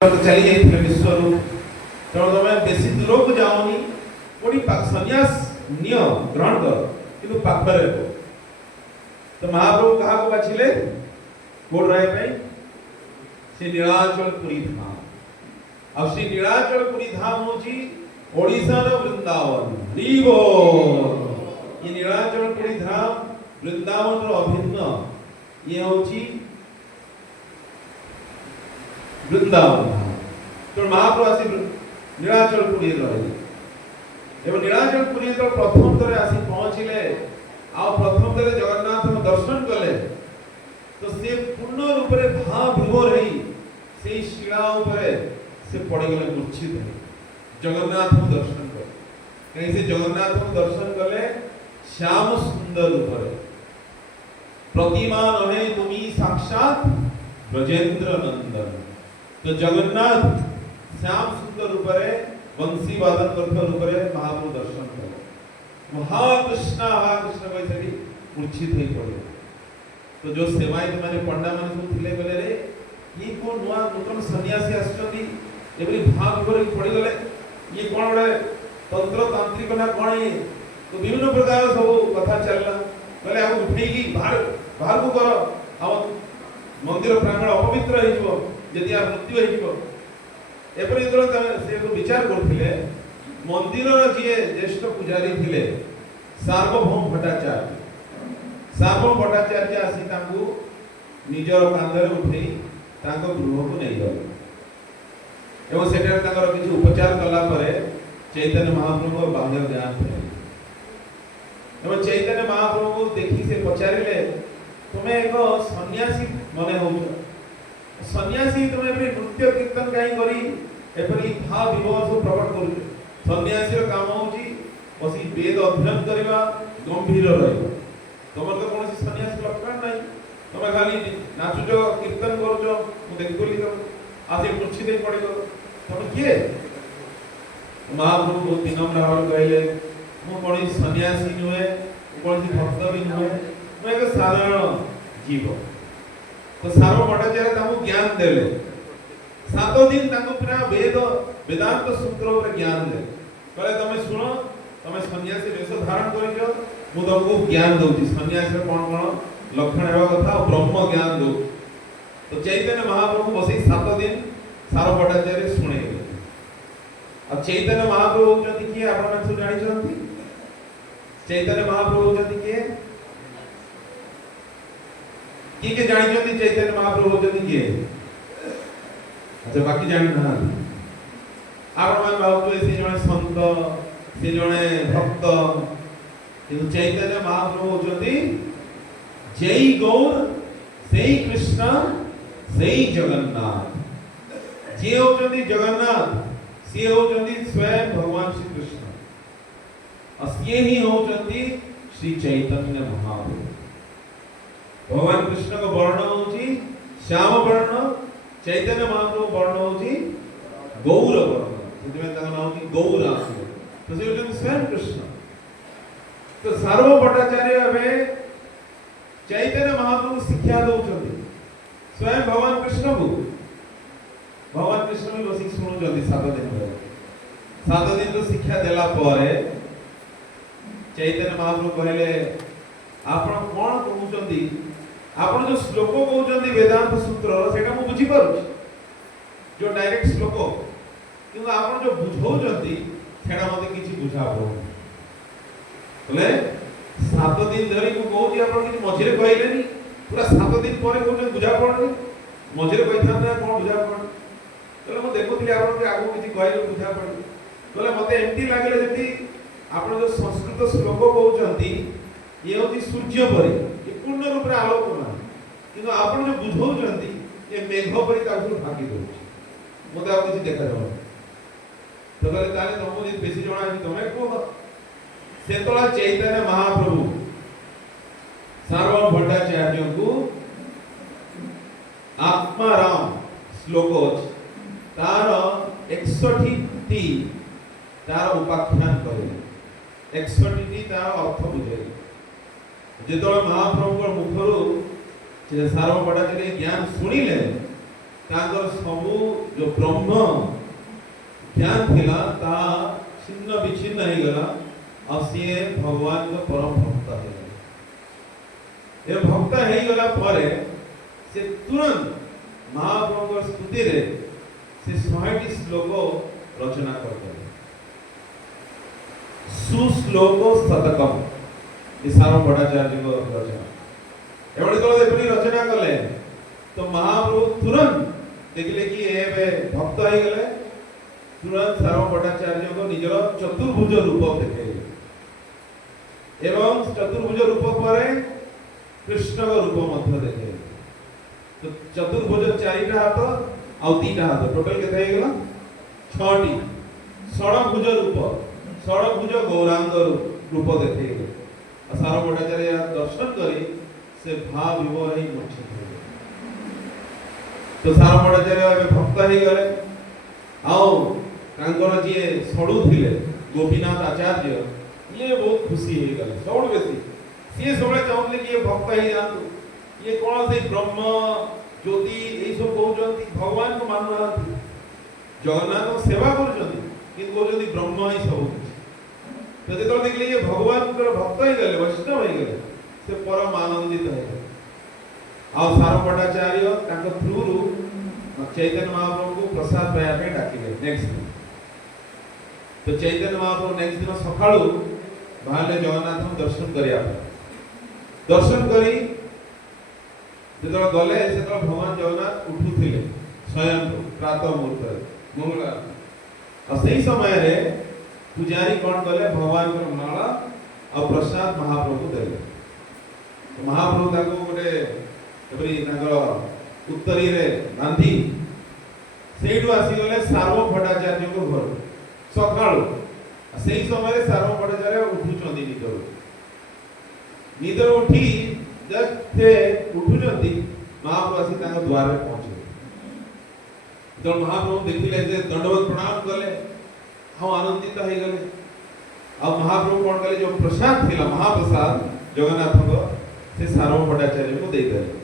चली जाइए विश्वरू तेणु तुम बेसी दूर को जाओनी कोड़ी सन्यास निय ग्रहण कर किंतु पाखरे तो महाप्रभु कहा को बाछिले कोड रहे पे श्री नीलाचलपुरी धाम। अब श्री नीलाचलपुरी धाम होची ओडिशा रो वृंदावन रीवो ये नीलाचलपुरी धाम वृंदावन रो अभिन्न ये होची वृंदावन तो महाप्रभु आसी नीलाचलपुरी रही एवं नीलाचलपुरी तो प्रथम थरे आसी पहुंचिले आ प्रथम थरे जगन्नाथ दर्शन कले तो से पूर्ण रूप रे भाव विभोर हेई से शिला ऊपर से पड़ गले मूर्छित है जगन्नाथ को दर्शन कर कहीं से जगन्नाथ को दर्शन कले श्याम सुंदर रूप रे प्रतिमा नहे तुमी साक्षात ब्रजेंद्र नंदन तो जगन्नाथ श्याम सुंदर रूप रे वंशी वादन करते रूप रे महाप्रभु दर्शन कले हा कृष्ण कहते मूर्छित हो पड़े तो जो सेवायत माने पंडा माने सब थिले गले रे ये को नुआ नूतन सन्यासी आछथि एबरी भाग ऊपर पड़ी गले ये कोन बडे तंत्र तांत्रिक ना कोन ये तो विभिन्न प्रकार सब कथा चलला गले आ उठेगी बाहर को करो आ मंदिर प्रांगण अपवित्र हे जो यदि आ मृत्यु हे जो एपरि इतरो से विचार करथिले मंदिर जे ज्येष्ठ पुजारी थिले सार्वभौम भट्टाचार्य आसी तांकू निजर कांधरे उठेई तांको गृह को नै गले एवं सेटर तांकर किछु उपचार कला परे चैतन्य महाप्रभु बाह्य ज्ञान थे एवं चैतन्य महाप्रभु को देखि से पचारिले तुमे एक सन्यासी मने हो सन्यासी तुमे एपरि नृत्य कीर्तन काई करी एपरि भाव विभव सब प्रकट करू सन्यासी रो काम होची बसी वेद अध्ययन करबा गंभीर रहबा तमर तो कोनसी सन्यासी लक्षण नै तमे खाली नाचुजो कीर्तन करूजो मु देखुली तो आसे कुछ दे पड़ेगो तमे किए महाप्रभु विनम्र भाव कहले मु कोनी सन्यासी नुए कोनी भक्त भी नुए मैं एक साधारण जीव तो सार्व भट्टाचार्य तामु ज्ञान देले 7 दिन ताको पूरा वेदांत सूत्र ऊपर ज्ञान दे कहले तमे सुनो तमे सन्यासी वेश धारण करिजो मु तुमको ज्ञान दउची सन्यासी रे कोन कोन लक्षण हेबा कथा ब्रह्म ज्ञान दउ तो चैतन्य महाप्रभु बसी 7 दिन सार्व भट्टाचार्य सुने अब चैतन्य महाप्रभु होचंती कि आपण मन सब जानि छथि चैतन्य महाप्रभु होचंती कि जानि छथि चैतन्य महाप्रभु होचंती कि अच्छा बाकी जानि ना आपण मन भावतो से जने संत से जने भक्त किंतु चैतन्य महाप्रभु होचंती जय गौर सेई कृष्ण सेई जगन्नाथ जे होचंती जगन्नाथ से होचंती स्वयं भगवान श्री कृष्ण असिए ही होचंती श्री चैतन्य महाप्रभु भगवान कृष्ण को वर्ण होची श्याम वर्ण चैतन्य महाप्रभु वर्ण होची गौर वर्ण ସେଥିପାଇଁ ତାଙ୍କ ନାମ କି ଗୌର ଆସିବ ତ ସେ ହେଉଛନ୍ତି ସ୍ୱୟଂ କୃଷ୍ଣ ତ ସାର୍ବ ଭଟ୍ଟାଚାର୍ଯ୍ୟ ଏବେ चैतन्य महाप्रभु शिक्षा दउचंती स्वयं भगवान कृष्ण को भगवान कृष्ण भी बसी सुनुचंती 7 दिन रे 7 दिन रो शिक्षा देला परे चैतन्य महाप्रभु कहले आपण कोन कहउचंती आपण जो श्लोक कहउचंती वेदांत सूत्र सेटा मु बुझी पारुछ जो डायरेक्ट श्लोक किंतु आपण जो बुझौचंती सेटा मते किछि बुझा पड़ो बोले 7 दिन धरी को कहउची आपण कि मझिरे कहलेनी पूरा 7 दिन परे कहउचन बुझा पड़नी मझिरे कहथाना कोन बुझा पड़ तले म देखुथि आपण के आगु किछि कहले बुझा पड़ तले मते एम्ति लागले जेति आपण जो संस्कृत श्लोक कहउचंती ये होती सूर्य परे ये पूर्ण रूप रे आलोक ना किंतु आपण जो बुझौचंती ये मेघ परे ताकु भागी दउची मते आ किछि देखा जाउ तो कहले ताले तुमको जे बेसी जणा अछि तमे को सेतोला चैतन्य महाप्रभु सार्वभौम भट्टाचार्य को आत्माराम श्लोक तार 61 टी तार उपाख्यान करे 61 टी तार अर्थ बुझे जेतोला महाप्रभु मुखरो सार्वभौम भट्टाचार्य ज्ञान सुनिले तांकर सबु जो ब्रह्म ज्ञान थिला ता छिन्न विच्छिन्न हो गला और सी भगवान को परम भक्त हो गला। ये भक्त हो गला परे से तुरंत महाप्रभु स्तुति रे से 100 श्लोक रचना करते सुश्लोक शतकम ये सारो भट्टाचार्य को रचना एवढे तो देखनी रचना कले तो महाप्रभु तुरंत देखले कि ए भक्त हो गले तुरंत सारो भट्टाचार्य को निजर चतुर्भुज रूप देखेले एवं चतुर्भुज रूप परे कृष्ण का रूप मध्य देखेले तो चतुर्भुज 4टा हाथ आ 3टा हाथ टोटल केते हो गला 6टी षडभुज रूप षडभुज गौरांग रूप देखेले सारो भट्टाचार्य दर्शन करी से भाव विभोर ही मोक्षित हो तो सारो भट्टाचार्य भक्त हो गले आओ कांकर जी सडू थिले गोपीनाथ आचार्य ये बहुत खुशी हो गले सब बेसी सी सब चाहते कि ये भक्त ही जातु ये कौन से ब्रह्म ज्योति ये सब कहउछंती भगवान को मानु जगन्नाथ को सेवा करूछंती कि कहउछंती ब्रह्म ही सब तो जेतो देखले ये भगवान को भक्त ही गले वैष्णव हो गले से परम आनंदित है आ सारो भट्टाचार्य ताको थ्रू रु चैतन्य महाप्रभु को प्रसाद पाया पे डाकिले नेक्स्ट तो चैतन्य महाप्रभु नेक्स्ट दिन सकाळू बाहले जगन्नाथ को दर्शन करिया दर्शन करी जेतो गले से तो भगवान जगन्नाथ उठुथिले स्वयं प्रातः मुहूर्त मंगला और सही समय रे पुजारी कोन कले भगवान को माला और प्रसाद महाप्रभु देले तो महाप्रभु ताको गोटे एपरी ताकर उत्तरी रे गांधी सेठू आसी गले सार्वभौम भट्टाचार्य को घर सकाळू सही समय रे सार्वभौम भट्टाचार्य उठुचंदी निदर उठी जस्ट थे उठुचंदी महाप्रभु आसी ताकर द्वार रे पहुंचे तो महाप्रभु देखिले जे दंडवत प्रणाम कले हम आनंदित हो गले अब महाप्रभु कोन कले जो प्रसाद थिला महाप्रसाद जगन्नाथ को से सार्वभौम भट्टाचार्य को दे देले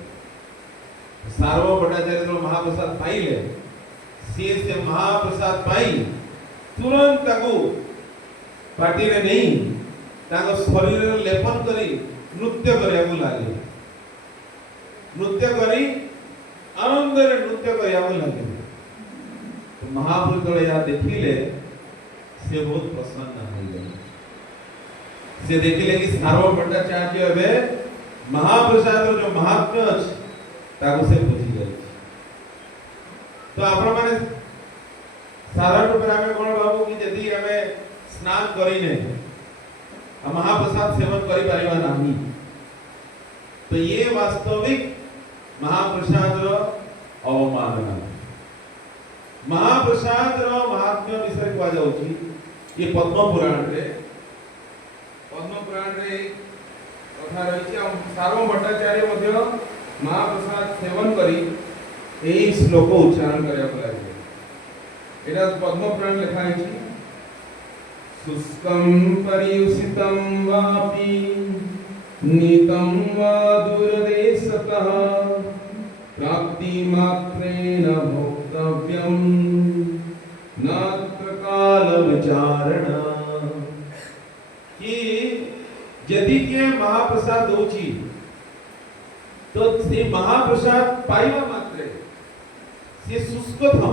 सार्वभौम भट्टाचार्य जो महाप्रसाद पाइले से महाप्रसाद पाई तुरंत ताको पार्टी रे नहीं ताको शरीर रे लेपन करी नृत्य करिया को लागे नृत्य करी आनंद रे नृत्य करिया को लागे तो महाप्रभु तो या देखिले से बहुत प्रसन्न हो गए से देखिले कि सार्वभौम भट्टाचार्य बे महाप्रसाद जो महात्म्य अछि ताको से बुझी गई तो आपण माने साधारण पर हमें कोन बाबू कि यदि हमें स्नान करी ने महाप्रसाद सेवन करि परिबा नाही तो ये वास्तविक महाप्रसाद रो अवमानना महाप्रसाद रो महात्म्य विषय को जाउची ये पद्म पुराण रे कथा रही सार्वभौम भट्टाचार्य मध्य महाप्रसाद सेवन करी एई श्लोक उच्चारण करिया लागे एटा पद्म पुराण लिखा है शुष्कं परियुषितं वापि नीतं वा दूरदेशतः प्राप्ति मात्रेण भोक्तव्यं नात्र काल विचारणा कि यदि के महाप्रसाद दोची तो से महाप्रसाद पाइबा मात्रे से शुष्क था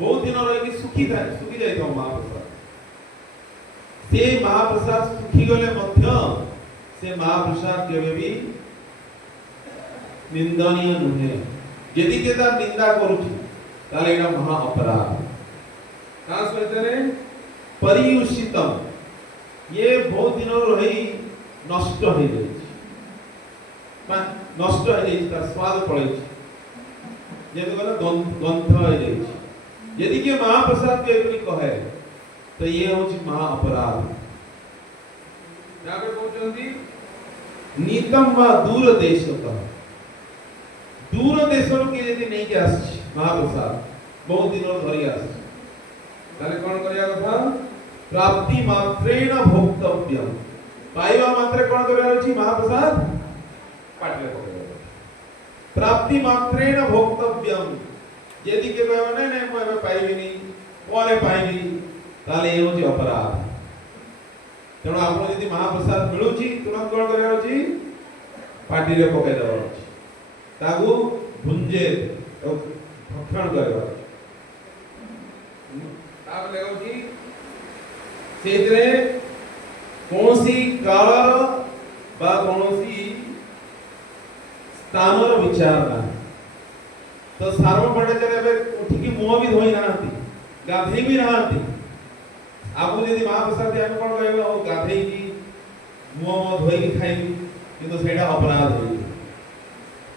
बहुत दिन रही कि सुखी जाए तो महाप्रसाद से महाप्रसाद सुखी गले मध्य से महाप्रसाद केवे भी निंदनीय नुहे यदि के ता निंदा करूची ताले एटा महा अपराध का सोचते रे परियुषितम ये बहुत दिन रही नष्ट हो जाई नष्ट हो जाई तार स्वाद पड़े जे तो गला गंध हो जाई यदि के महाप्रसाद के एपरी कहे तो ये होची महा अपराध जाबे कहउचंदी नीतम वा दूर देशतः दूर देशर के यदि नहीं के आसी महाप्रसाद बहुत दिन धरि आसी ताले कोन करिया कथा प्राप्ति मात्रेण भोक्तव्यम पाइबा मात्रे कोन करिया अछि महाप्रसाद पाटले पकड़े प्राप्ति मात्रेण भोक्तव्यम यदि के कहबो नै नै मैं पाइबिनी परे पाइबी ताले ए होची अपराध। तेणु आप यदि महाप्रसाद मिलूची तुरंत कौन करे होची पार्टी रे पकाई देवा होची तागु भुंजे तो भक्षण करे ताप ले होची सेतरे कोनसी कालर बा कोनसी स्थानर विचार ना तो सार्व भट्टाचार्य बे उठिकी मुह भी धोई नांती गाधेई भी नांती आपको यदि महाप्रसाद आम कौन कहबो गाधेई की मुह धोई खाइबी किंतु सेटा अपराध होई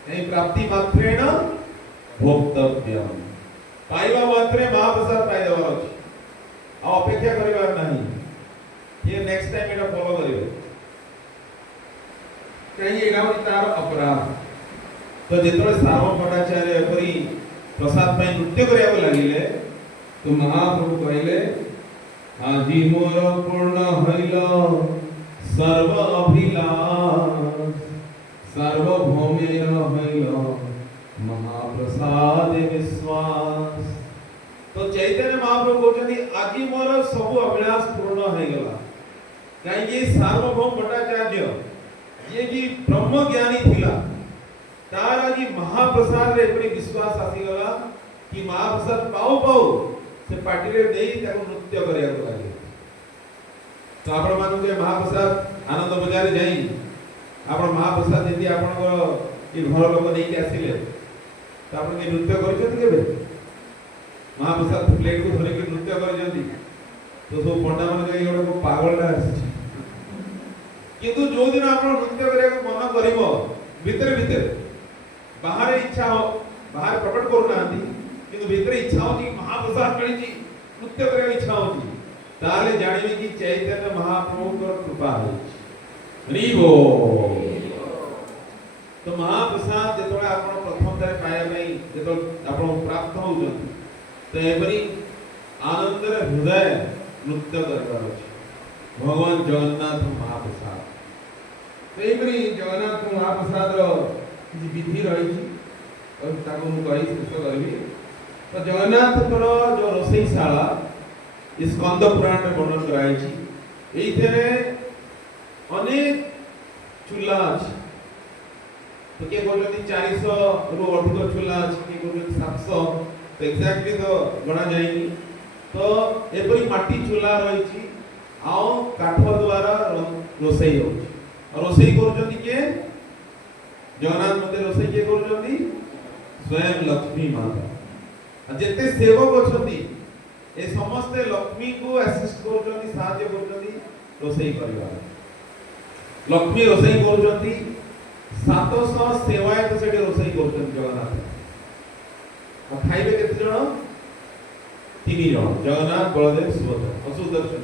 एई प्राप्ति मात्रेण भोक्तव्यम पाइबा मात्रे महाप्रसाद पाइ देवा अछि आ अपेक्षा करिवार नाही ये नेक्स्ट टाइम एटा फॉलो करियो कहीं एटा तार अपराध तो जेतबे सार्व भट्टाचार्य परी प्रसाद में नृत्य करिया लागिले तो महाप्रभु कहले आजी मोर पूर्ण हईल सर्व अभिलाष सार्वभौमेर हईल महाप्रसाद विश्वास। तो चैतन्य महाप्रभु कहते आजी मोर सब अभिलाष पूर्ण हो गला कहीं सार्वभौम भट्टाचार्य ये कि ब्रह्म ज्ञानी थिला तार आज महाप्रसाद रे एपरी विश्वास आसी गला कि महाप्रसाद पाऊ पाऊ से पार्टी रे देई ताको नृत्य करिया लागे। तो आपण मानु के महाप्रसाद आनंद बजार जाई आपण महाप्रसाद यदि आपण को ई घर लोक नै के आसीले तो आपण के नृत्य करछथि केबे महाप्रसाद प्लेट को धरे के नृत्य कर जंदी तो सब पंडा मन के एगो को पागल ना आसी किंतु जो दिन आपण नृत्य करिया को मन करिवो भीतर भीतर बाहर इच्छा हो बाहर प्रकट करू नांती किंतु भीतर इच्छा होची महाप्रसाद मिलिची नृत्य करे इच्छा होची ताले जानिबे कि चैतन्य महाप्रभु को कृपा है हरिबो। तो महाप्रसाद जेतोळे आपण प्रथम तरे पाया नै जेतो आपण प्राप्त हो जंती तो एपरी आनंद रे हृदय नृत्य करबार अछि भगवान जगन्नाथ महाप्रसाद। तो एपरी जगन्नाथ महाप्रसाद रो कि विधि रही और ताको मु कहि शेष करबी। तो जगन्नाथ को जो रोषैशाला इस स्कंद पुराण में वर्णन कराई छी एइथरे अनेक चूल्हा अछि तो के बोलती 400 रु अधिक चूल्हा अछि के बोलती 700 तो एग्जैक्टली तो गणा जायनी। तो एपरी माटी चूल्हा रही छी आउ काठ द्वारा रोषै होछि और रोषै करूछथि के जगन्नाथ मंदिर रोषै के करूछथि स्वयं लक्ष्मी माता जेते सेवक अछथि ए समस्त लक्ष्मी को असिस्ट करूछथि सहाय्य करूछथि रोषै परिवार लक्ष्मी रोषै करूछथि 700 सेवायत सेठी रोषै करूछथि जगन्नाथ और खाइबे केते जण 3 जण जगन्नाथ बलदेव सुभद्रा असुदर्शन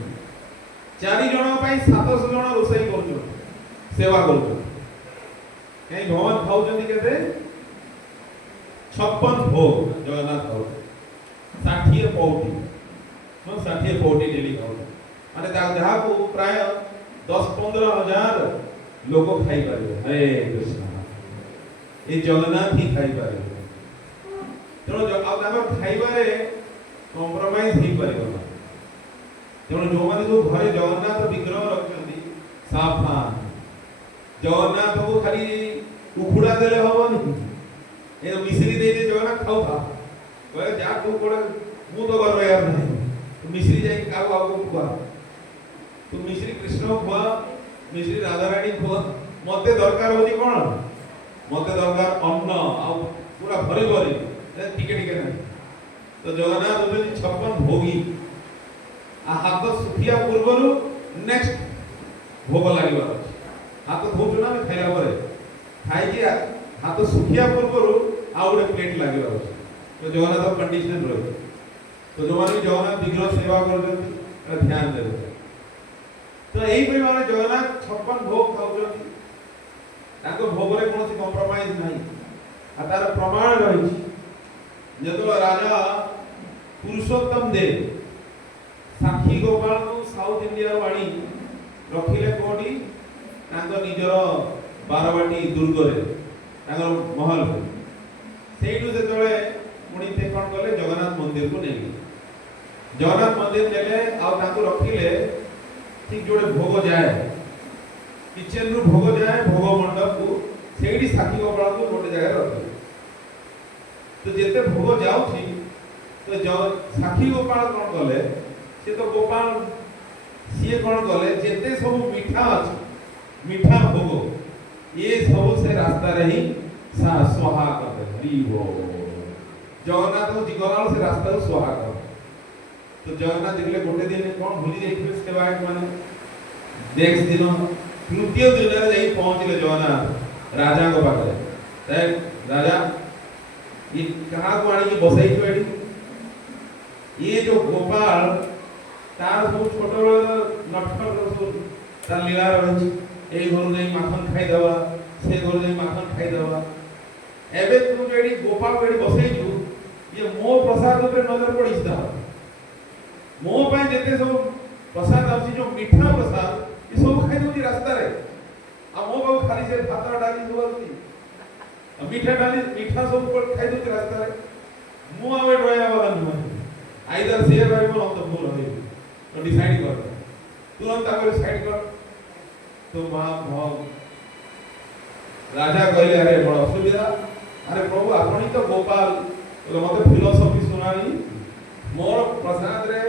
4 जण पई 700 जण रोषै करूछथि सेवा करूछथि कहीं भगवान खाऊचंदी केते 56 भोग जगन्नाथ खाऊ 60 पौटी तो 60 पौटी डेली खाऊ माने जहा को प्राय 10-15 हजार लोग खाई पारे। हरे कृष्ण ये जगन्नाथ ही खाई पारे तेणु अब ताकर खाइबारे कॉम्प्रोमाइज ही परिगला तेणु जो माने जो घरे जगन्नाथ विग्रह रखछंदी सावधान जगन्नाथ को खाली उखुड़ा देले हबनी ए मिश्री दे दे जगन्नाथ खाऊ था कहे जा तू कोड मु तो कर यार नहीं तो मिश्री जाई काऊ आगो खुआ तू मिश्री कृष्ण खुआ मिश्री राधा रानी खुआ मते दरकार होची कोन मते दरकार अन्न आ पूरा भरी भरी टिके टिके नहीं। तो जगन्नाथ होती 56 भोगी आ हाथ सुखिया पूर्वरु नेक्स्ट भोग लागिबार हाथ धोचु ना खाइला परे खाइ के हाथ सुखिया पूर्वरु आ गोटे प्लेट लागिबार तो जगन्नाथ कंडीशन रही। तो जो माने जगन्नाथ विग्रह सेवा करछथि ध्यान देबे तो एही परि माने जगन्नाथ 56 भोग खाउछथि ताको भोग रे कोनोसी कॉम्प्रोमाइज नाही आ तार प्रमाण रही जतो राजा पुरुषोत्तम देव साखी गोपाल को साउथ इंडिया वाणी रखिले कोडी तांको निजर बारवाटी दुर्ग रे तांको महल सेइटु जेतले पुणी ते कौन कले जगन्नाथ मंदिर को नहीं जगन्नाथ मंदिर नेले आउ ताको रखिले ठीक जोड़े भोग जाए किचन रु भोग जाए भोग मंडप को सेठी साखी गोपाल को गोटे जगह रखिले तो जेते भोग जाउछि तो जो साखी गोपाल कौन कले से तो गोपाल सी कौन कले जेते सब मीठा अछि मीठा भोग ये सब से रास्ता रे ही स्वाहा कर हरि हो जगन्नाथ को जिगराल से रास्ता को स्वाहा कर तो जगन्नाथ देखले गोटे दिन कौन भूली जाई के बाद माने नेक्स्ट दिन तृतीय दिन रे जाई पहुंचले जगन्नाथ राजा को पाखरे ते राजा ये कहा को आनी की बसाई तो एडी ये जो गोपाल तार सब छोट नटखट सब तार लीला रही ए घर नहीं माखन खाई दवा से घर नहीं माखन खाई दवा एबे तू जेडी गोपाल बेडी बसाई छु ये मो प्रसाद पे नजर पड़ी था मो पे जेते सब प्रसाद आसी जो मीठा प्रसाद ये सब खाई दोती रास्ता रे आ मो बाबू खाली से भात डाली दुआती मीठा डाली मीठा सब ऊपर खाई दोती रास्ता रे मु आवे रोया वाला नहीं आइदर से रहबो न तो भूल होई तो डिसाइड कर तुरंत आगे साइड कर तो मां भग राजा कहले अरे बड़ असुविधा अरे प्रभु आपनी तो गोपाल तो मते फिलोसॉफी सुनानी मोर प्रसाद रे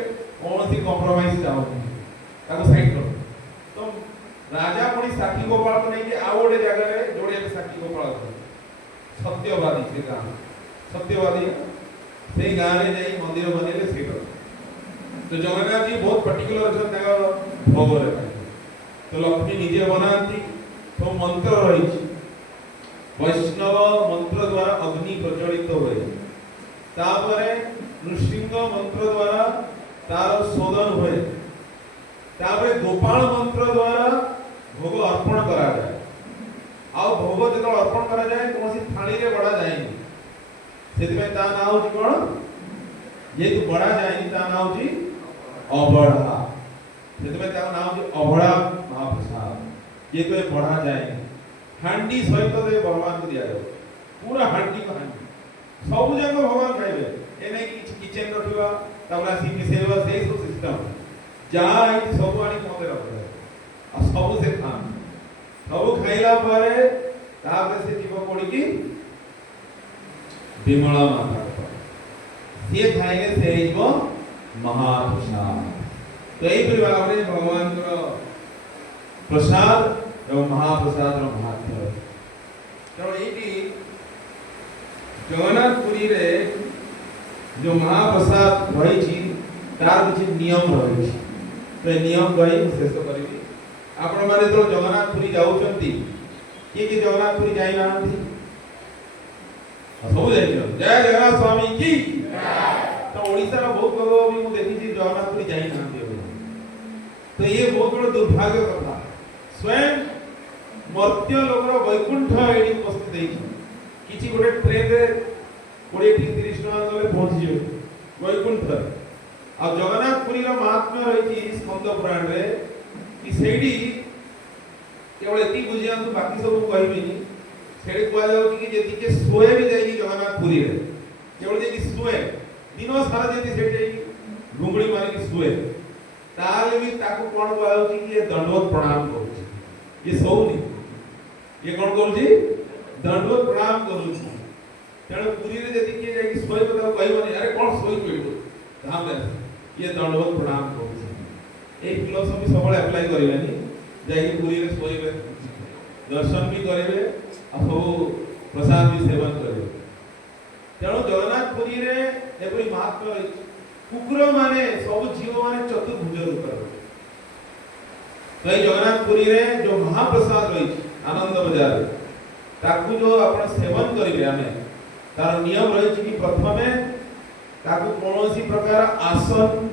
कौन सी कॉम्प्रोमाइज जाओ ताको साइड कर तो राजा पुनी साखी गोपाल को नहीं के आवडे जगह रे जोड़े साखी गोपाल सत्यवादी से गांव सत्यवादी से गांव रे जाई मंदिर बनेले से कर तो जगन्नाथ जी बहुत पर्टिकुलर अछन ताको भोग रे तो लक्ष्मी निजे बनाती तो मंत्र रही वैष्णव मंत्र द्वारा अग्नि प्रज्वलित हुए तापरे नृसिंह मंत्र द्वारा तार शोधन हुए तापरे गोपाल मंत्र द्वारा भोग अर्पण करा जाए आ भोग जब अर्पण करा जाए कौन सी थाली रे बड़ा जाएगी सेति में ता नाम होची कोन ये तो बड़ा जाएगी ता नाम होची अबड़ा सेति में ता नाम होची अबड़ा महाप्रसाद ये तो बड़ा जाएगी हांडी सहित दे भगवान को दिया जाए पूरा हांडी को हांडी सब जगह भगवान खाइबे ए नहीं कि किचन रखिबा तबला सी मिसेबा सेही सब सिस्टम जहां आई सब आनी मते रखबे आ सब से खान सब खाइला पारे ताबे से जीव पड़ी की विमला माता से खाइले से जीव महाप्रसाद तो एई भाव रे भगवान को प्रसाद एवं महाप्रसाद रो महत्व तेणु ये जगन्नाथपुरी रे जो महाप्रसाद रही तार किसी नियम रही तो नियम कही शेष करी आपण माने तो जगन्नाथपुरी जाउछंती कि जगन्नाथपुरी जाई नांती सब जाई जय जगन्नाथ स्वामी की तो ओडिसा रो बहुत लोग भी मु देखि जगन्नाथपुरी जाई नांती तो ये बहुत बड़ दुर्भाग्य कथा स्वयं मर्त्य लोकर वैकुंठ एडी उपस्थित देई किछि गोटे ट्रेन रे 20-30 टका गले पहुंची जे वैकुंठ आ जगन्नाथपुरी रो महात्म्य रही स्कंद पुराण रे कि सेडी केवल एती बुझियां बाकी सब कहबिनी सेडी कोआ जाउ कि जेति के सोए भी जाई जगन्नाथपुरी रे केवल जेति सोए दिनो सारा जेति सेडी घुंगड़ी मारी कि सोए ताले भी ताको कोन कोआ जाउ कि ये दंडवत प्रणाम करू ये सोनी ये कौन करूची दंडवत प्रणाम करूची तेणु पुरी रे जति के जाई सोई तो कहबनी अरे कौन सोई पड़ो धाम दे ये दंडवत प्रणाम करूची ए फिलोसॉफी सबले अप्लाई करिवेनी जाई पुरी रे सोईबे दर्शन भी करिवे आ सब प्रसाद भी सेवन करिवे तेणु जगन्नाथपुरी रे एपरि महात्म्य कुकुर माने सब जीव माने चतुर्भुज रूप रे तो जगन्नाथपुरी रे जो महाप्रसाद रही आनंद बजार ताकू जो आपण सेवन करिवे हमें तार नियम रही कि प्रथमे ताकू कोनोसी प्रकार आसन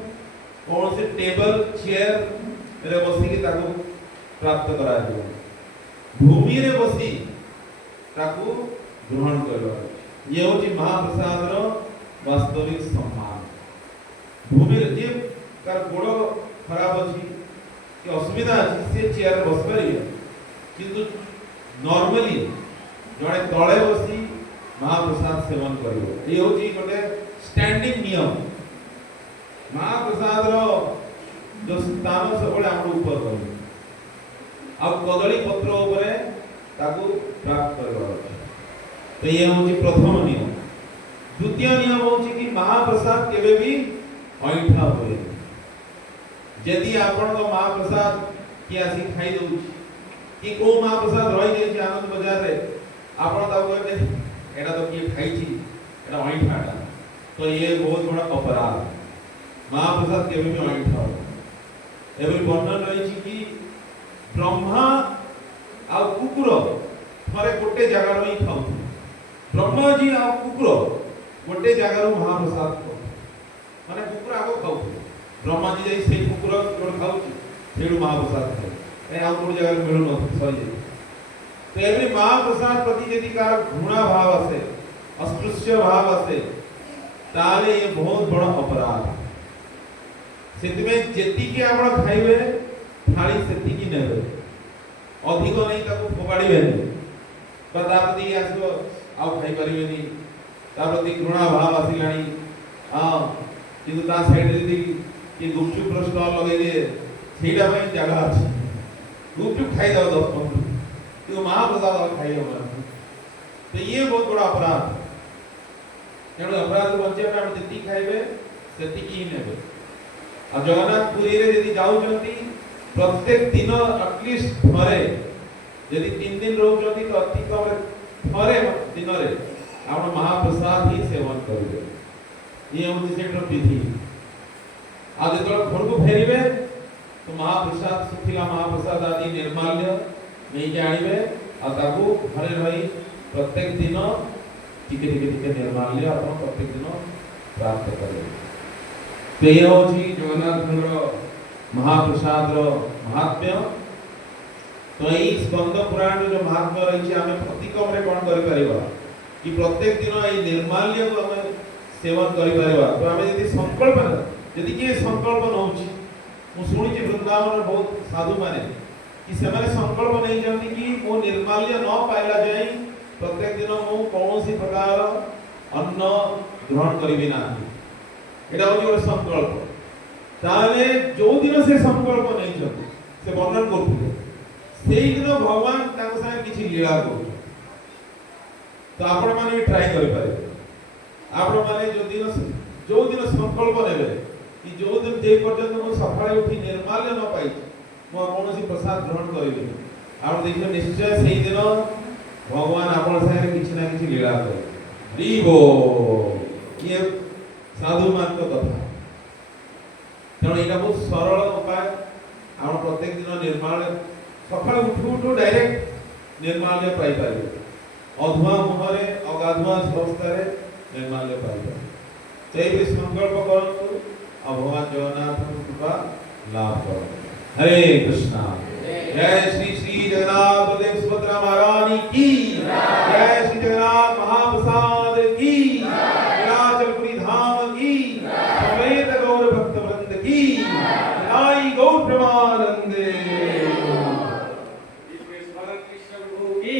कोनोसी टेबल चेयर रे बसी कि ताकू प्राप्त करा दियो भूमि रे बसी ताकू ग्रहण करबा ये होची महाप्रसाद रो वास्तविक सम्मान भूमि रे जे तार गोड़ खराब अछि कि असुविधा अछि से चेयर बस परिबे किंतु नॉर्मली जणे तळे बसी महाप्रसाद सेवन करिवो ये होची गोटे स्टैंडिंग नियम महाप्रसाद रो जो स्थान सब हम ऊपर करू आ कदली पत्र ऊपर ताकू प्राप्त करबा तो ये होची प्रथम नियम द्वितीय नियम होची कि महाप्रसाद केबे भी अइठा होए यदि आपण तो महाप्रसाद कि आसी खाई दउ कि को महाप्रसाद रहि जे आनंद बाजार रे आपण ता कहते एटा तो कि खाई छी एटा अइठाटा तो ये बहुत बड़ा अपराध महाप्रसाद केबे भी अइठा हो एबे वर्णन रही छी कि ब्रह्मा आ कुकुर थरे गोटे जगह रही खाउ ब्रह्मा जी आ कुकुर गोटे जगह रो महाप्रसाद खाउ माने कुकुर आगो खाउ ब्रह्मा जी जाई से कुकुर जोड़ खाउ सेडू महाप्रसाद खाउ ए आ कोन जगह मिलु न सही तो एबे महाप्रसाद प्रति यदि कार घृणा भाव आसे अस्पृश्य भाव आसे ताले ये बहुत बड़ा अपराध सेतमे जेति के आपण खाइबे थाली सेति की नेबे अधिक नहीं ताको फोबाड़ीबे प्रति आसो आ खाई परिबेनी ता प्रति घृणा भाव आसिलानी हां किंतु ता साइड रे कि गुपचुप रो स्टॉल लगे दे सेटा में जगह अछि गुपचुप खाई जाओ 10-15 तो महाप्रसाद खाई हो तो ये बहुत बड़ा अपराध तेणु अपराध बचे हम जेति खाइबे सेति की नेबे आ जगन्नाथ पुरी रे यदि जाउचंती प्रत्येक दिन एटलीस्ट थरे यदि 3 दिन रहउचंती तो अति कम थरे दिन रे आपण महाप्रसाद ही सेवन करिवे ये होची सेटर विधि आ जेतो घर को फेरिबे तो महाप्रसाद सुखिला महाप्रसाद आदि निर्माल्य नहीं जानिबे आ ताकू घरे रही प्रत्येक दिन टिके टिके टिके निर्माल्य आपण प्रत्येक दिन प्राप्त करिवे तो ये होची जगन्नाथ महाप्रसाद रो महात्म्य तो ई स्कंद पुराण जो महात्म्य रही हमें प्रतिक्रम रे कोन करि परिबा कि प्रत्येक दिन ई निर्माल्य को हमें सेवन करि परिबा तो हमें यदि संकल्प यदि के संकल्प नउची मु सुनि जे वृंदावन बहुत साधु माने कि से माने संकल्प नहीं जानती कि मो निर्माल्य न पाइला जाई प्रत्येक दिन मु कोनोसी प्रकार अन्न ग्रहण करिबि ना एटा होची एक संकल्प ताले जो दिन से संकल्प नहीं छथि से वर्णन करथि सेही दिन भगवान ताको साथ किछि लीला करू तो आपण माने ट्राई करि पारे आपण माने जो दिन संकल्प नेबे कि जो दिन जे पर्यंत मो सफाळे उठी निर्माल्य न पाई मो कोनोसी प्रसाद ग्रहण करिबे आपण देखियो निश्चय सेही दिन भगवान आपण साथ किछि ना किछि लीला करे हरिबो ये साधु मान को कथा तेणु यहाँ बहुत सरल उपाय आम प्रत्येक दिन निर्माल्य सकाल उठू उठू डायरेक्ट निर्माल्य पाई पारे अधुआ मुहरे अगाधुआ अवस्था निर्माल्य पाई पारे से भी संकल्प करंतु भगवान जगन्नाथ कृपा लाभ करो हरे कृष्णा जय श्री श्री जगन्नाथ देव सुभद्रा महारानी की जय श्री जगन्नाथ महाप्रसाद की विराजलपुरी धाम की समेत गौर भक्त वृंद की आई गौर प्रेमानंदे विश्वेश्वर कृष्ण प्रभु की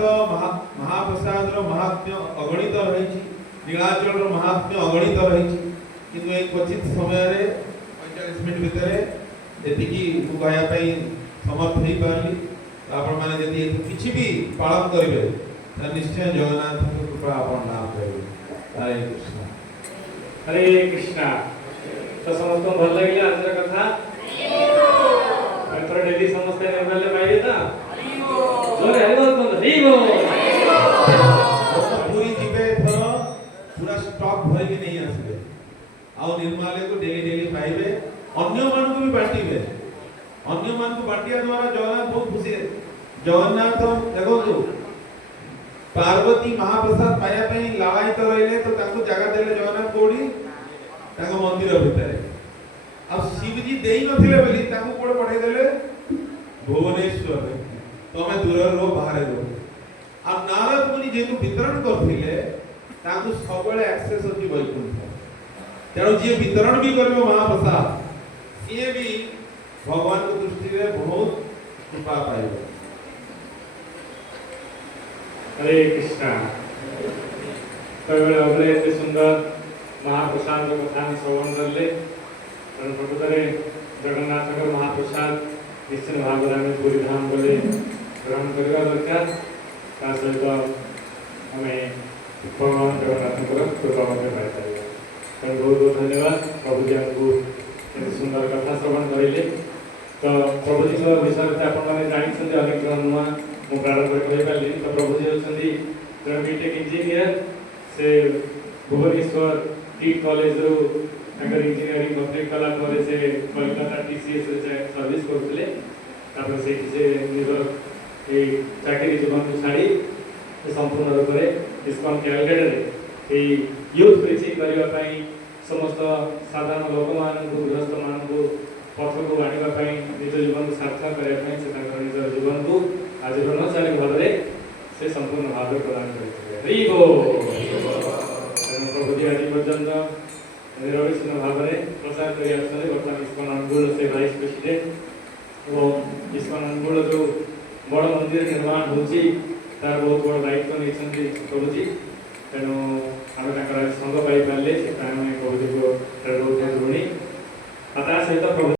तो महाप्रसाद रो महात्म्य अगणित रही नीलाचल रो महात्म्य अगणित रही किंतु एक क्वचित समय रे 45 मिनिट भितरे एतिकी कहया पई समर्थ नहीं पारली आपण माने यदि किछि भी पालन करिवे त निश्चय जगन्नाथ की कृपा आपण नाम पाइबे हरे कृष्ण हरे कृष्णा तो समस्त भल लगे आज कथा एथर डेली समस्त निर्माल्य पाइबे ता जोरे हरिबोल बोल हरिबोल पूरी जीवे थर पूरा स्टॉक भर के नहीं आसबे आ निर्माल्य को डेली डेली पाइबे अन्य मान को भी बांटीबे अन्य मान को बांटिया द्वारा जगन्नाथ बहुत खुशी है जगन्नाथ देखो तो पार्वती महाप्रसाद पाया पई लालायित रहिले तो ताको जगह देले जगन्नाथ कोडी ताको मंदिर भितरे अब शिव जी देई नथिले बेली ताको कोड पठाई देले भुवनेश्वर तमे दूर रो बाहर रो आ नारद मुनि जेतु वितरण करथिले ताको सबले एक्सेस होती वैकुंठ तेणु जे वितरण भी करबो महाप्रसाद ये भी भगवान को दृष्टि रे बहुत कृपा पाइबो हरे कृष्णा तो अगले एते सुंदर महाप्रसाद कथा श्रवण करले प्रकृत जगन्नाथ महाप्रसाद निश्चित भाव में पूरी धाम बोले ग्रहण करवा दरकार सहित आम भगवान जगन्नाथ कृपा पाई तेणु बहुत बहुत धन्यवाद प्रभु जी आमको एत सुंदर कथा श्रवण करेंगे तो प्रभु जी विषय आपने जानते अनेक नुआ मुझे प्रारंभ करी तो प्रभु जी अच्छा जन बीटेक इंजीनियर से भुवनेश्वर टीट कॉलेज रू इंजीनियरिंग कंप्लीट कला से कोलकाता टीसीएस सर्विस करते से निज चाकरी जीवन को छाड़ी संपूर्ण रूप से इस्कॉन कैलकाटा यूथ प्रिचिंग करने समस्त साधारण लोक मान गृहस्थ मान पथ को आने निज जीवन को सार्थक करने निज जीवन को आज ऋणचारी भाव से संपूर्ण भाव प्रदान करते प्रभु जी आज पर्यंत निरविच्छिन्न भाव में प्रचार कर बर्तमान इस्कॉन अनुगुल से वाइस प्रेसिडेंट और इस्कॉन अनुगुल जो बड़ मंदिर निर्माण होची तार बहुत बड़ दायित्व नहीं प्रभु जी तेणु आम संघ